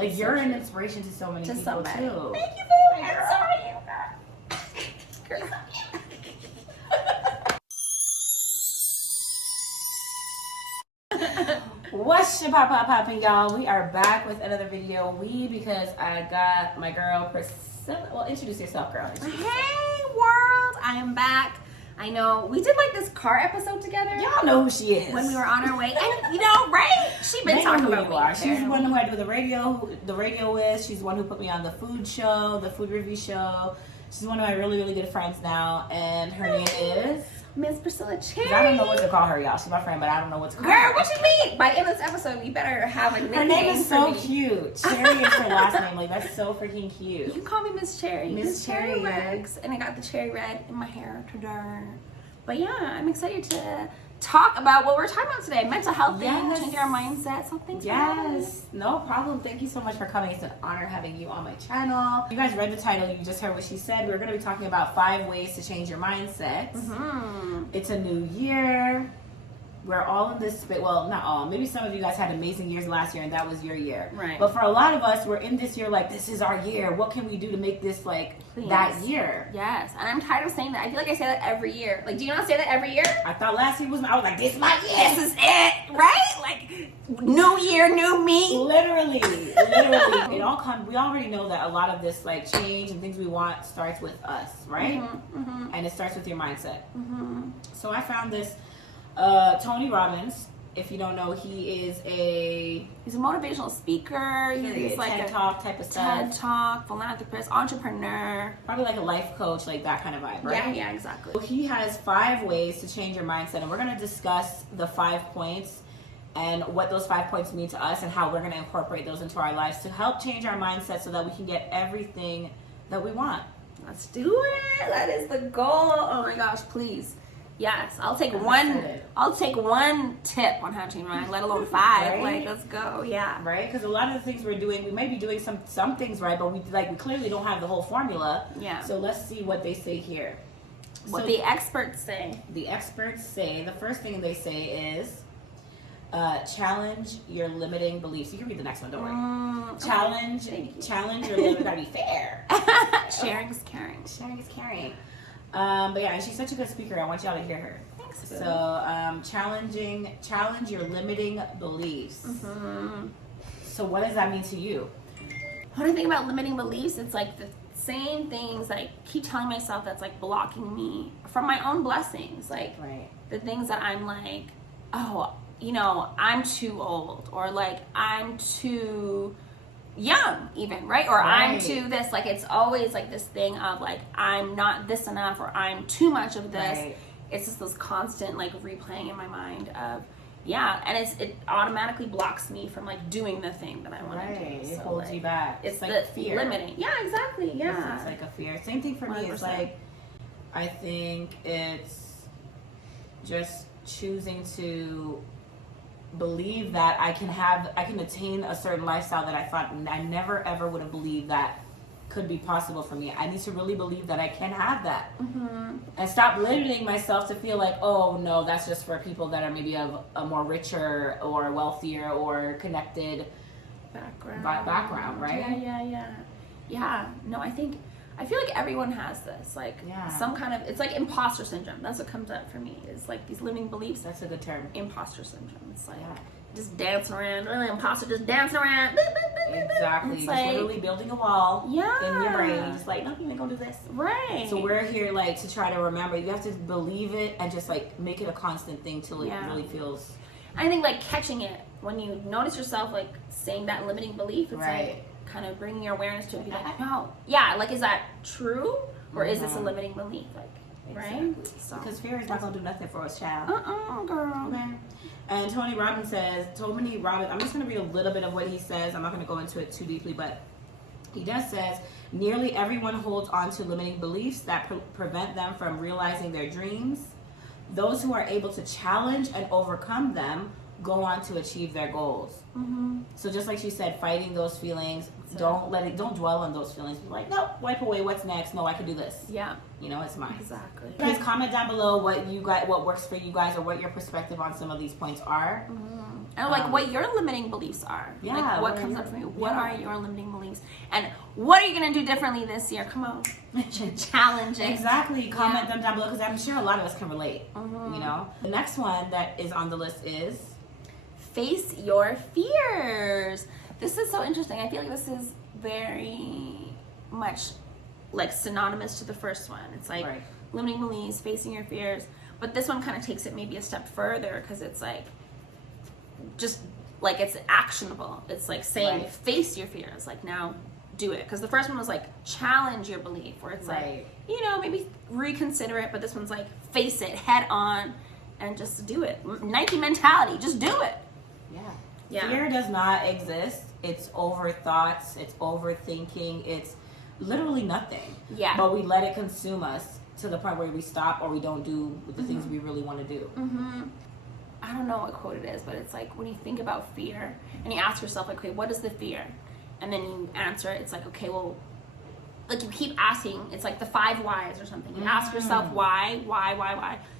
Like, you're an inspiration to so many people, too. Thank you, baby. I'm sorry, girl. What's your poppin', y'all? We are back with another video. Because I got my girl Priscilla. Well, introduce yourself, girl. Hey, world. I am back. I know we did like this car episode together. Y'all know who she is. When we were on our way. And, you know, right? She been talking about who you are. She's the one who I do the radio with. She's the one who put me on the food show, the food review show. She's one of my really, really good friends now. And her name is Miss Priscilla Chatty. I don't know what to call her, y'all. She's my friend, but I don't know what to call her. Girl, what you mean? By the end of this episode, you better have a nickname. Her name is so cute. Cherry is her last name. Like, that's so freaking cute. You can call me Miss Cherry. Miss Cherry works. And I got the cherry red in my hair today. But yeah, I'm excited to talk about what we're talking about today. Mental health things, changing our mindset. So thanks for having me. No problem. Thank you so much for coming. It's an honor having you on my channel. You guys read the title. You just heard what she said. We're going to be talking about 5 ways to change your mindset. Mm-hmm. It's a new year. We're all in this space. Well, not all. Maybe some of you guys had amazing years last year and that was your year. Right. But for a lot of us, we're in this year like, this is our year. What can we do to make this like that year? Yes. And I'm tired of saying that. I feel like I say that every year. Like, do you not say that every year? I thought last year was I was like, this is my year. This is it. Right? Like, new year, new me. Literally. It all comes. We already know that a lot of this like change and things we want starts with us, right? Mm-hmm, mm-hmm. And it starts with your mindset. Mm-hmm. So I found this Tony Robbins. If you don't know, he's a motivational speaker. He's like TED Talk type of stuff. TED Talk, philanthropist, entrepreneur. Probably like a life coach, like that kind of vibe, right? Yeah, exactly. So he has 5 ways to change your mindset, and we're going to discuss the 5 points and what those 5 points mean to us and how we're going to incorporate those into our lives to help change our mindset so that we can get everything that we want. Let's do it. That is the goal. Oh my gosh, please. Yes, I'll take one tip on how to change my mind, let alone 5. Right? Like, let's go. Yeah. Right? Because a lot of the things we're doing, we may be doing some things right, but we clearly don't have the whole formula. Yeah. So let's see what they say here. What the experts say. The experts say, the first thing they say is challenge your limiting beliefs. You can read the next one, don't worry. Challenge your limit. Gotta be fair. Sharing is caring. Sharing is caring. But yeah, and she's such a good speaker. I want y'all to hear her. Thanks. So, challenge your limiting beliefs. Mm-hmm. So what does that mean to you? When I think about limiting beliefs, it's like the same things I keep telling myself that's like blocking me from my own blessings. Like the things that I'm like, oh, you know, I'm too old, or like I'm too young even, right? Or I'm too this. Like, it's always like this thing of like, I'm not this enough, or I'm too much of this. It's just this constant like replaying in my mind of and it automatically blocks me from like doing the thing that I want to do. It so, holds like, you back. It's like the fear. Limiting. Yeah, exactly. Yeah, it's like a fear. Same thing for 100%. Me. It's like, I think it's just choosing to believe that I can attain a certain lifestyle that I thought I never ever would have believed that could be possible for me. I need to really believe that I can have that. Mm-hmm. And stop limiting myself to feel like, oh no, that's just for people that are maybe of a more richer or wealthier or connected background, right? Yeah. No, I feel like everyone has this, like some kind of, it's like imposter syndrome. That's what comes up for me, is like these limiting beliefs. That's a good term. Imposter syndrome. It's like just dancing around, imposter just dancing around. Exactly. It's like literally building a wall in your brain. Just like, no, you ain't gonna do this. Right. So we're here like to try to remember. You have to believe it and just like make it a constant thing till it really feels. I think like catching it when you notice yourself like saying that limiting belief. It's like kind of bringing your awareness to it. Be like, no, like, is that true, or is this a limiting belief? Like, right? So. Because fear is not gonna do nothing for us, child. Girl. Okay. And Tony Robbins says, I'm just gonna read a little bit of what he says. I'm not gonna go into it too deeply, but he just says, nearly everyone holds on to limiting beliefs that prevent them from realizing their dreams. Those who are able to challenge and overcome them go on to achieve their goals. Mm-hmm. So just like she said, fighting those feelings, don't dwell on those feelings. Be like, no, wipe away, what's next? No, I can do this. Yeah. You know, it's mine. Exactly. You guys comment down below what works for you guys, or what your perspective on some of these points are. Mm-hmm. And like what your limiting beliefs are. Yeah. Like what comes up for you? What are your limiting beliefs? And what are you gonna do differently this year? Come on, challenge it. Exactly. Comment them down below because I'm sure a lot of us can relate. You know. The next one that is on the list is face your fears. This is so interesting. I feel like this is very much like synonymous to the first one. It's like limiting beliefs, facing your fears. But this one kind of takes it maybe a step further because it's like just like it's actionable. It's like saying face your fears. Like now do it. Because the first one was like challenge your belief, where it's like, you know, maybe reconsider it. But this one's like face it head on and just do it. Nike mentality. Just do it. Yeah. Fear does not exist. It's over thoughts. It's overthinking. It's literally nothing. Yeah. But we let it consume us to the point where we stop or we don't do the things we really want to do. I don't know what quote it is, but it's like when you think about fear and you ask yourself, like, okay, what is the fear? And then you answer it. It's like, okay, well, like you keep asking. It's like the 5 whys or something. You ask yourself why,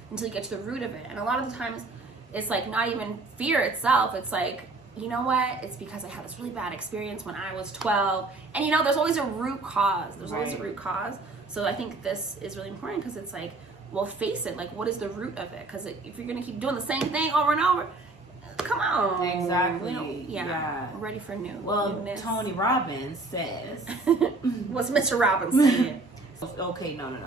until you get to the root of it. And a lot of the times, it's like not even fear itself. It's like, you know what? It's because I had this really bad experience when I was 12. And you know, there's always a root cause. There's always a root cause. So I think this is really important because it's like, well, face it. Like, what is the root of it? Because if you're going to keep doing the same thing over and over, come on. Exactly. We're ready for new. Well, newness. Tony Robbins says. What's Mr. Robbins saying? Okay, no.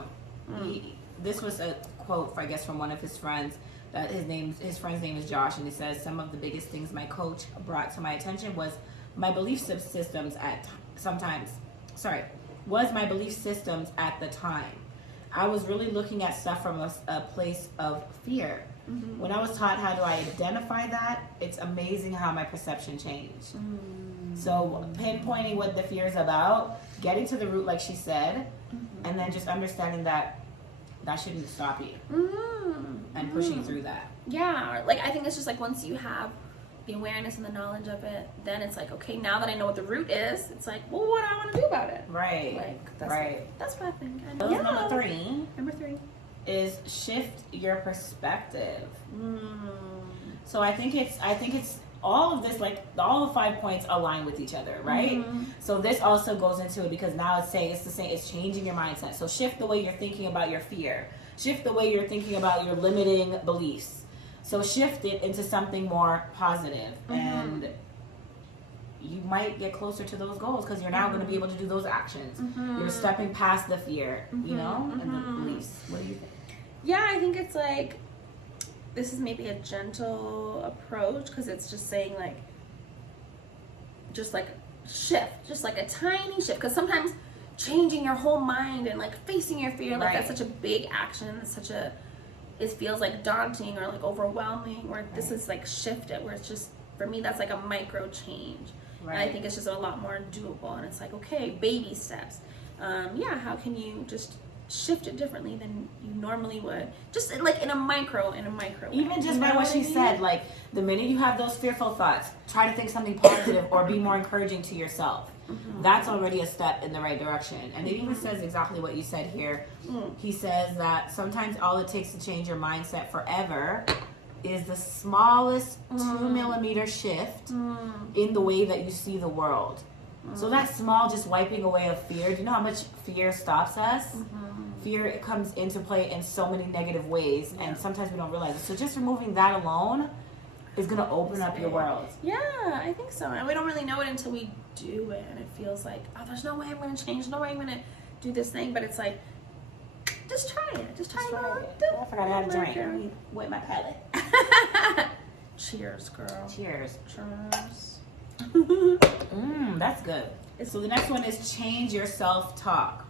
This was a quote, I guess, from one of his friends. That his friend's name is Josh, and he says, some of the biggest things my coach brought to my attention was my belief systems at the time. I was really looking at stuff from a place of fear. When I was taught how to identify that, it's amazing how my perception changed. So pinpointing what the fear is about, getting to the root like she said, and then just understanding that shouldn't stop you. And pushing through that. Yeah, like I think it's just like once you have the awareness and the knowledge of it, then it's like, okay, now that I know what the root is, it's like, well, what do I want to do about it? Right. Like that's what I think. Number 3. Number 3 is shift your perspective. So I think it's all of this, like all the 5 points align with each other, right? So this also goes into it because now it's changing your mindset. So shift the way you're thinking about your fear. Shift the way you're thinking about your limiting beliefs. So shift it into something more positive, and you might get closer to those goals because you're now going to be able to do those actions. You're stepping past the fear, you know, and the beliefs. What do you think? Yeah, I think it's like, this is maybe a gentle approach because it's just saying like, just like shift, just like a tiny shift. Because sometimes changing your whole mind and like facing your fear, like that's such a big action. It's it feels like daunting or like overwhelming. Where this is like shifted, where it's just, for me, that's like a micro change. And I think it's just a lot more doable. And it's like, okay, baby steps. How can you just shift it differently than you normally would? Just like in a micro way. Even just by what she said, like the minute you have those fearful thoughts, try to think something positive or be more encouraging to yourself. That's already a step in the right direction. And it even says exactly what you said here. He says that sometimes all it takes to change your mindset forever is the smallest 2 millimeter shift in the way that you see the world. So that small just wiping away of fear. Do you know how much fear stops us? Fear, it comes into play in so many negative ways, and sometimes we don't realize it. So just removing that alone is going to open up your world. Yeah, I think so. And we don't really know it until we do it, and it feels like, oh, there's no way I'm going to change. No way I'm going to do this thing. But it's like, just try it. Just try it. I forgot how to drink. Let me wet my palate. Cheers, girl. Cheers. Cheers. That's good. So the next one is change your self-talk.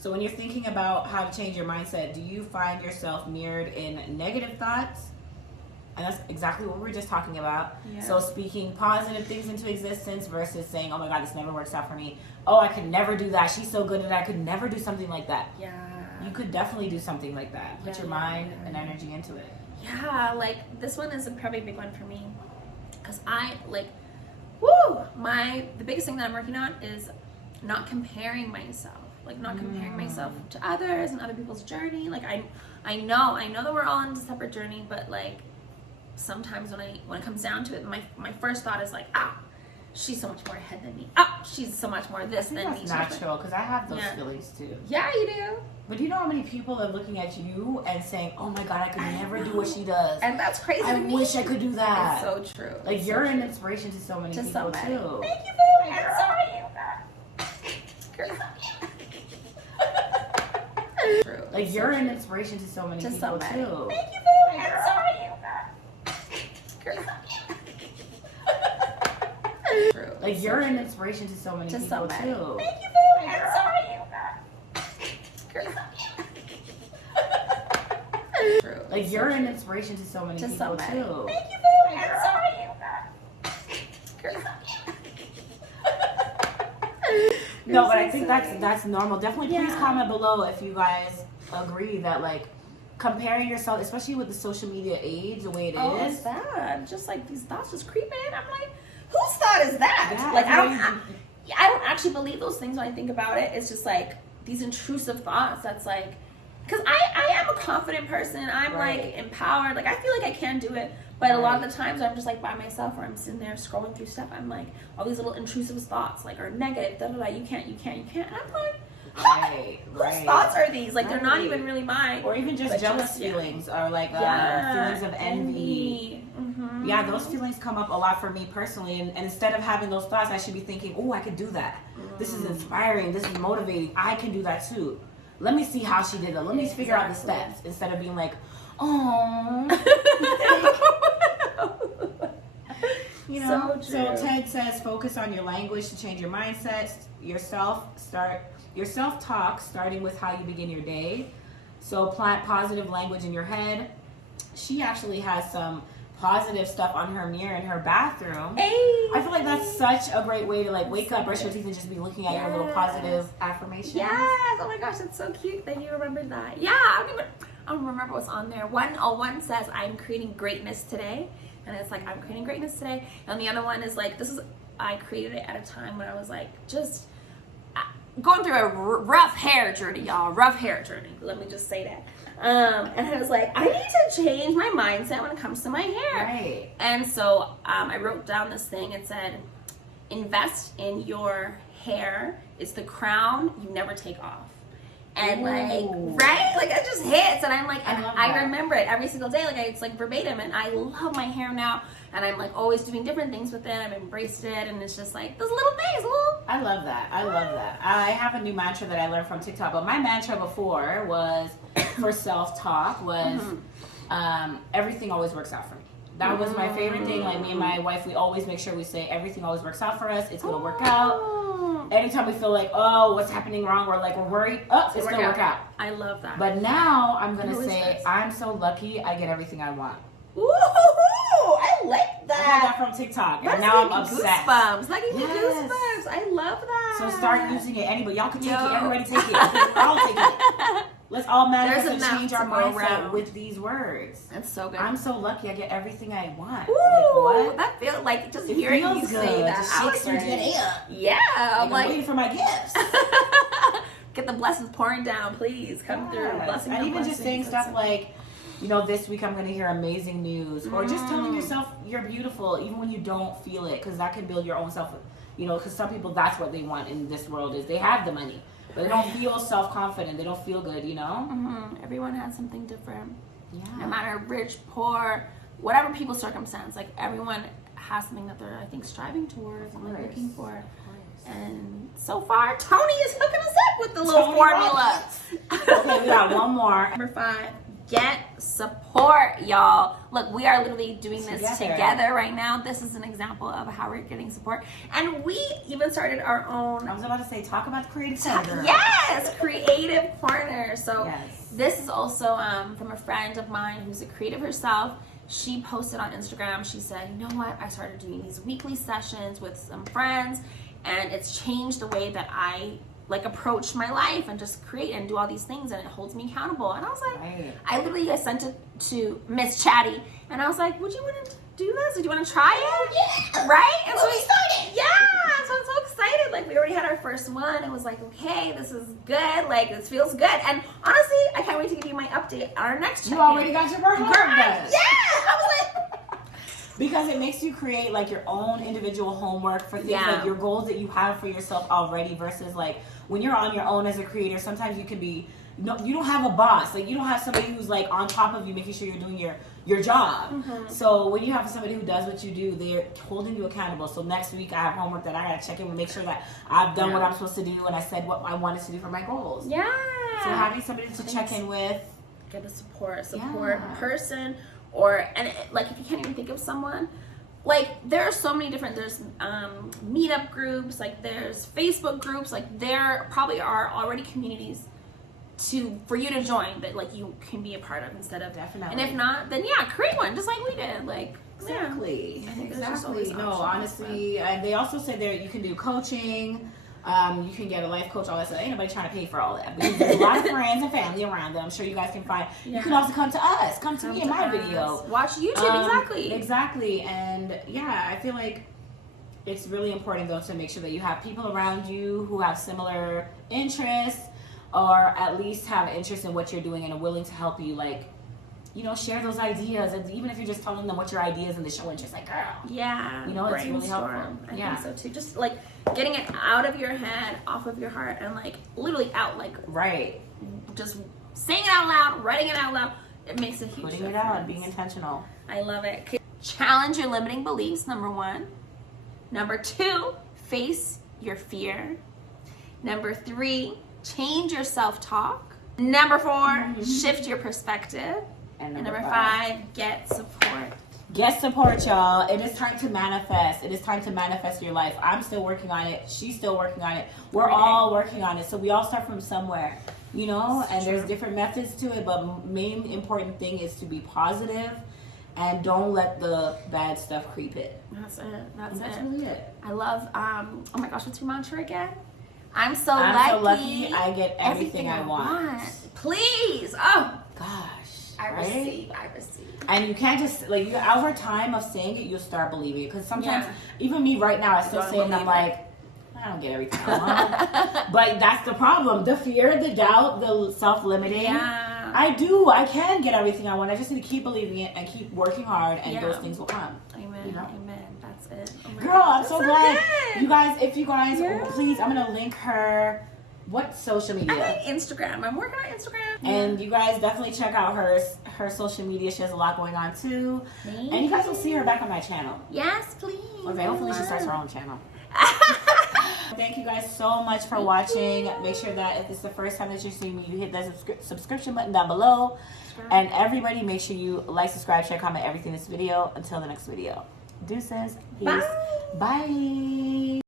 So when you're thinking about how to change your mindset, do you find yourself mirrored in negative thoughts? And that's exactly what we were just talking about. Yeah. So speaking positive things into existence versus saying, oh my God, this never works out for me. Oh, I could never do that. She's so good at that. I could never do something like that. Yeah. You could definitely do something like that. Put your mind and energy into it. Yeah, like this one is probably a big one for me. Because the biggest thing that I'm working on is not comparing myself. Like not comparing myself to others and other people's journey. Like I know that we're all on a separate journey, but like sometimes when it comes down to it, my first thought is like, she's so much more ahead than me. She's so much more this than me. That's natural, because I have those feelings too. Yeah, you do. But you know how many people are looking at you and saying, "Oh my God, I could never do what she does," and that's crazy. I wish I could do that. It's so true. Like you're an inspiration to so many people too. Thank you, boo. I'm sorry. True. Like you're an inspiration to so many people too. Thank you, boo. I'm sorry. True. Like you're an inspiration to so many people too. Thank you, boo. I'm sorry. True. Like you're an inspiration to so many people too. Thank you, boo. I'm sorry. No, but I think that's normal. Definitely, please comment below if you guys agree that like comparing yourself, especially with the social media age, the way it is. It's bad. Just like these thoughts just creep in. I'm like, whose thought is that? Yeah, like I don't actually believe those things when I think about it. It's just like these intrusive thoughts. That's like, because I am a confident person. I'm like empowered. Like I feel like I can do it. But a lot of the times I'm just like by myself, or I'm sitting there scrolling through stuff. I'm like all these little intrusive thoughts, like are negative. You can't. And I'm like, whose thoughts are these? Like they're not even really mine. Or even just jealous feelings, or like feelings of envy. Mm-hmm. Yeah, those feelings come up a lot for me personally. And instead of having those thoughts, I should be thinking, oh, I could do that. This is inspiring. This is motivating. I can do that too. Let me see how she did it. Let me figure out the steps, instead of being like, oh. You know, so Ted says, focus on your language to change your mindset, your self-talk, starting with how you begin your day. So plant positive language in your head. She actually has some positive stuff on her mirror in her bathroom. Hey. I feel like that's such a great way to like wake up, brush your teeth, and just be looking at your little positive affirmations. Yes. Oh my gosh, that's so cute that you remembered that. Yeah, I don't remember what's on there. One says, I'm creating greatness today. And it's like, I'm creating greatness today. And the other one is like, I created it at a time when I was like, just going through a rough hair journey, y'all. Rough hair journey. Let me just say that. And I was like, I need to change my mindset when it comes to my hair. Right. And so I wrote down this thing. It said, invest in your hair. It's the crown you never take off. And like it just hits, and I'm like, and I remember it every single day, like it's like verbatim, and I love my hair now, and I'm like always doing different things with it. I've embraced it, and it's just like those little things. I love that. I have a new mantra that I learned from TikTok, but my mantra before was for self-talk was everything always works out for me. That was my favorite thing. Like me and my wife, we always make sure we say everything always works out for us. It's gonna work out. Anytime we feel like, oh, what's happening wrong, we're worried, it's gonna work out. I love that. But now I'm gonna say, I'm so lucky I get everything I want. Ooh, I like that. I got that from TikTok, and now I'm obsessed. Goosebumps. Like goosebumps. I love that. So start using it. Anybody, y'all can take it. Everybody take it. I'll take it. Let's all manifest and change our mindset with these words. That's so good. I'm so lucky I get everything I want. Ooh, like what? That feels like just hearing you say that. It shakes your get up. Yeah, I'm waiting for my gifts. Get the blessings pouring down, please. Come through. Blessing and even just saying stuff like, you know, this week I'm going to hear amazing news, or just telling yourself you're beautiful, even when you don't feel it, because that can build your own self. You know, because some people, that's what they want in this world, is they have the money, but they don't feel self-confident. They don't feel good, you know? Everyone has something different. Yeah. No matter rich, poor, whatever people's circumstance, like everyone has something that they're, I think, striving towards and like looking for. And so far, Tony is hooking us up with the little formula. Okay, we got one more. Number 5, get support, y'all. Look, we are literally doing this together right now. This is an example of how we're getting support. And we even started our own. I was about to say, talk about the creative corner. Yes, creative corner. So this is also from a friend of mine who's a creative herself. She posted on Instagram. She said, you know what? I started doing these weekly sessions with some friends, and it's changed the way that I like approach my life and just create and do all these things, and it holds me accountable. And I was like, I sent it to Miss Chatty, and I was like, would you want to do this? Would you want to try it? Yeah. Right? And so we started. Yeah. So I'm so excited. Like we already had our first one. It was like, okay, this is good. Like this feels good. And honestly, I can't wait to give you my update on our next check-in. You already got your work done. Yeah. I was like, Because it makes you create like your own individual homework for things like your goals that you have for yourself already versus like when you're on your own as a creator, sometimes you can be, you don't have a boss. Like you don't have somebody who's like on top of you making sure you're doing your job. Mm-hmm. So when you have somebody who does what you do, they're holding you accountable. So next week I have homework that I gotta check in and make sure that I've done what I'm supposed to do and I said what I wanted to do for my goals. Yeah. So having somebody to check in with. Get a support person, like if you can't even think of someone, like there are so many different, there's meetup groups, like there's Facebook groups, like there probably are already communities for you to join that like you can be a part of instead of Definitely. And if not, then create one just like we did. Like exactly. I think exactly. No, honestly, and they also say there you can do coaching. You can get a life coach, all that stuff. Ain't nobody trying to pay for all that. Because there's a lot of friends and family around them. I'm sure you guys can find. You can also come to us. Come to me in my video. Watch YouTube, Exactly. And I feel like it's really important though to make sure that you have people around you who have similar interests or at least have an interest in what you're doing and are willing to help you, like, share those ideas. And even if you're just telling them what your ideas and they show interest, like, girl. Yeah. It's really helpful. I think so too. Just like getting it out of your head, off of your heart, and like literally out, like just saying it out loud, writing it out loud. It makes a huge difference. Putting it out, being intentional. I love it. Challenge your limiting beliefs, number 1. Number 2, face your fear. Number 3, change your self-talk. Number 4, shift your perspective. And number 5, get support. Get support, y'all. It is time to manifest. It is time to manifest your life. I'm still working on it. She's still working on it. We're all working on it. So we all start from somewhere, and there's different methods to it. But main important thing is to be positive and don't let the bad stuff creep in. That's it. That's really it. I love, oh my gosh, what's your mantra again? I'm so lucky I get everything I want. Please. Oh, gosh. I receive. And you can't just, like, over time of saying it, you'll start believing it. Because sometimes, even me right now, I still say it and I'm like, I don't get everything I want. But that's the problem. The fear, the doubt, the self-limiting. Yeah. I can get everything I want. I just need to keep believing it and keep working hard and those things will come. Amen. Amen. That's it. Oh my Girl, gosh, I'm so glad. Good. You guys, if you guys, please, I'm going to link her. What social media? I like Instagram. I'm working on Instagram. And you guys definitely check out her social media. She has a lot going on too. And you guys will see her back on my channel. Yes, please. Okay, hopefully she starts her own channel. Thank you guys so much for watching. Make sure that if it's the first time that you're seeing me, you hit that subscription button down below. And everybody, make sure you like, subscribe, share, comment everything in this video. Until the next video. Deuces. Peace. Bye.